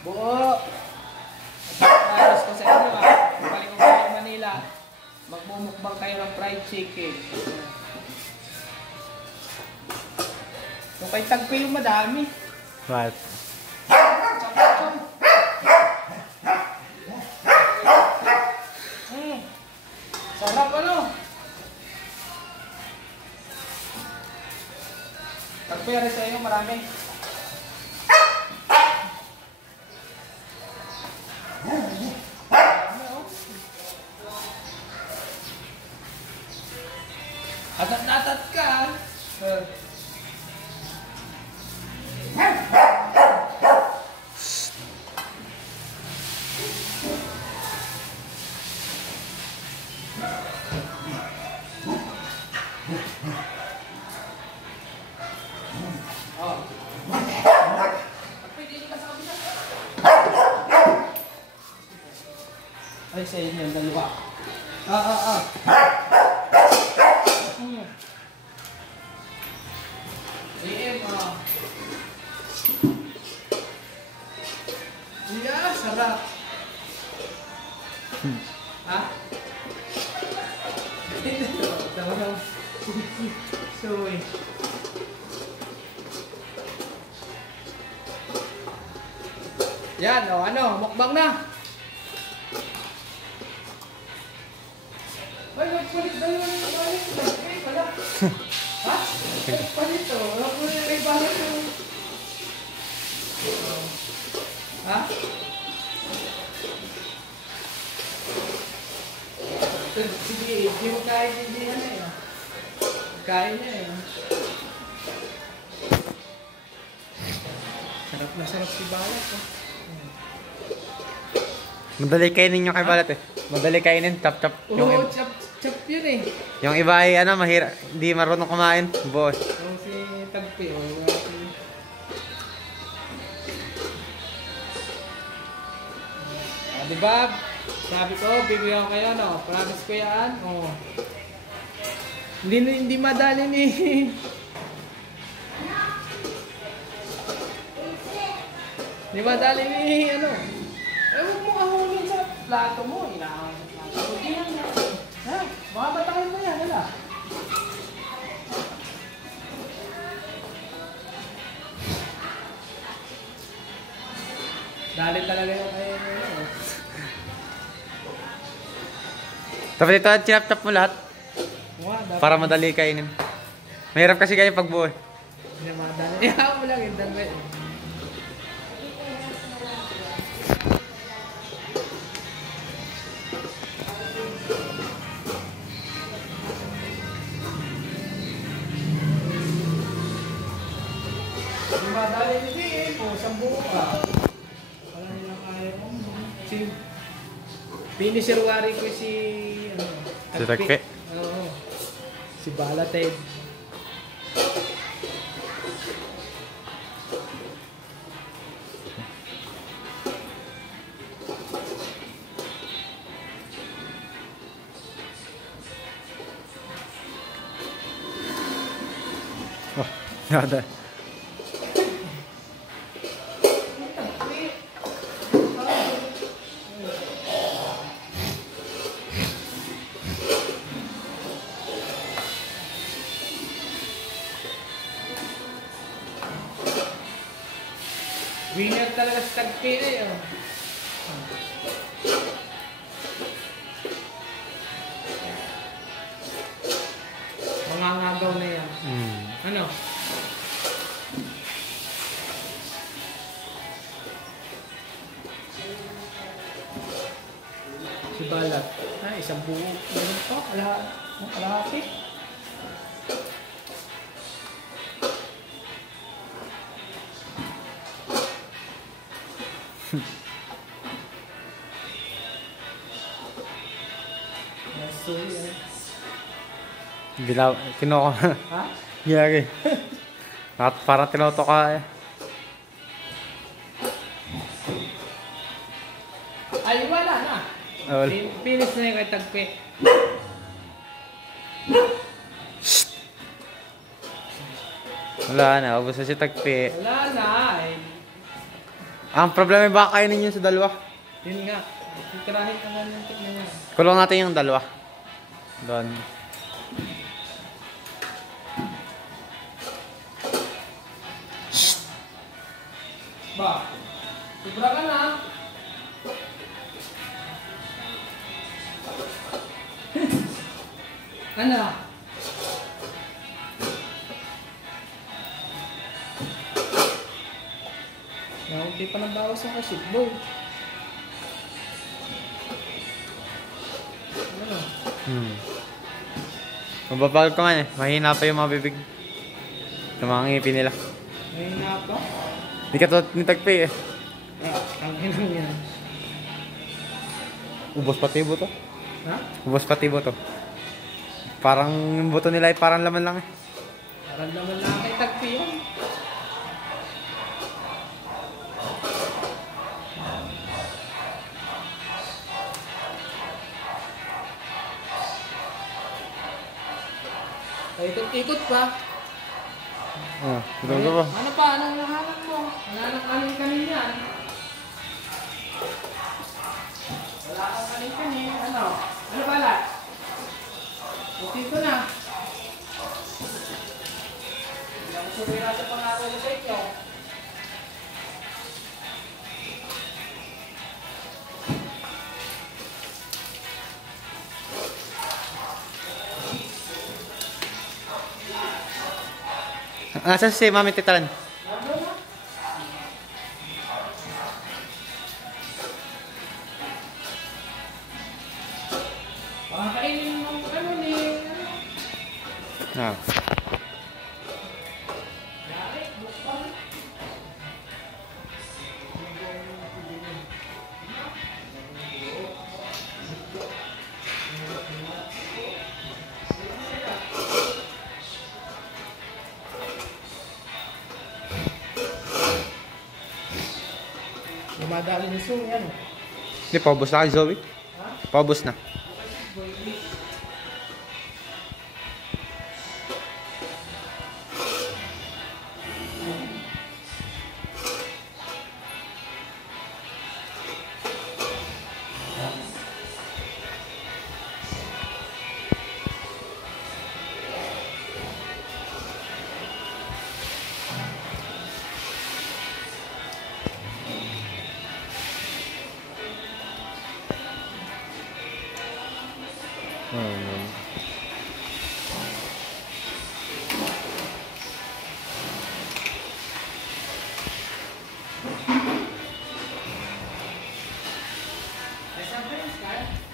Buo. Tapos ko sa inyo balik ko kayo Manila. Magmumukbang kayo ng fried chicken. Kung kay tagpi yung madami. What? Sarap ano? Tagpi rin sa inyo marami. Atat-atat ka. Oh. Pwede ka sa kabila. Ay, sa inyo yung dalawa. Iya, sarap. Ha? Tama. Sorry. Yan, o ano, mukbang na. Ay, nagpalit na yun. Ay, pala. Ha? Nagpalit o. Ay, bakit yun? Ha? Sige, hindi mo kahit hindi na eh. Kain niya eh. Sarap na sarap si Balat eh. Madali kainin yung kay Balat eh. Madali kainin, chop-chop. Oo, chop yun eh. Yung iba ay ano, mahirap, hindi marunong kumain. Boy. Yung si Tagpi o. Diba? Sabi ko, bibigyan ko kayo no. Promise ko yan. Oh. Hindi madali ni. Hindi madali ni ano. Eh, huwag mo ahulin sa plato mo. Inaahon sa plato. Hindi yan. Ha? Baka batakin mo yan. Wala. Dali talaga yung kayo. Tapos ito, chinap-chop mo lahat. Para madali kainin. Mahirap kasi kayo pag buo. Hindi madali. Iyaw mo lang yung dami. Hindi madali hindi eh. Po, sambuko ka. Wala nilang kaya mo. Pinisirwari ko si Si Tagpi. Oo. Si Balated. Oh, nada. Winner talaga si Tagpi eh. Oh. Mangangagaw na yan. Ano? Si Balat. Ay, isang buo. Ganun to. Kalahati. Kinoko. Ha? Giyagi. Parang tinoto ka eh. Ay, wala na. Wala. Finish na yung kay Tagpi. Wala na, ubos na si Tagpi. Wala na. Ay. Ang problema ay baka kainin yun sa dalawa. Yun nga. Kikirahin ka nga yung tignan niya. Kulong natin yung dalawa. Doon. Ba? Sobra ka na. Ano? Naunti pa ng bawas ang kasitbo. Ano? Mababagal ko nga eh. Mahina pa yung mga bibig. Yung mga ngipin nila. May nga pa? Hindi ka to nitagpi eh. Ang inang yan. Ubos pati buto. Ha? Ubos pati buto. Parang yung buto nila ay parang laman lang eh. Parang naman lang kay tagpi yan. Ikot-ikot pa. Ito ba? Ano pa? Anong nahanap mo? Wala nang kanin-kanin yan. Wala kang kanin-kanin. Ano? Ano pala? Buti ko na. Hindi ako sumira sa pangako ko sa inyo. Nasaan si Mami Titalan? Pakakainin mo ano ni... Ah. Dumadali ni Sung yan. Hindi, paubos na kay Zoe. Paubos na. Ay, sabi rin, Scar.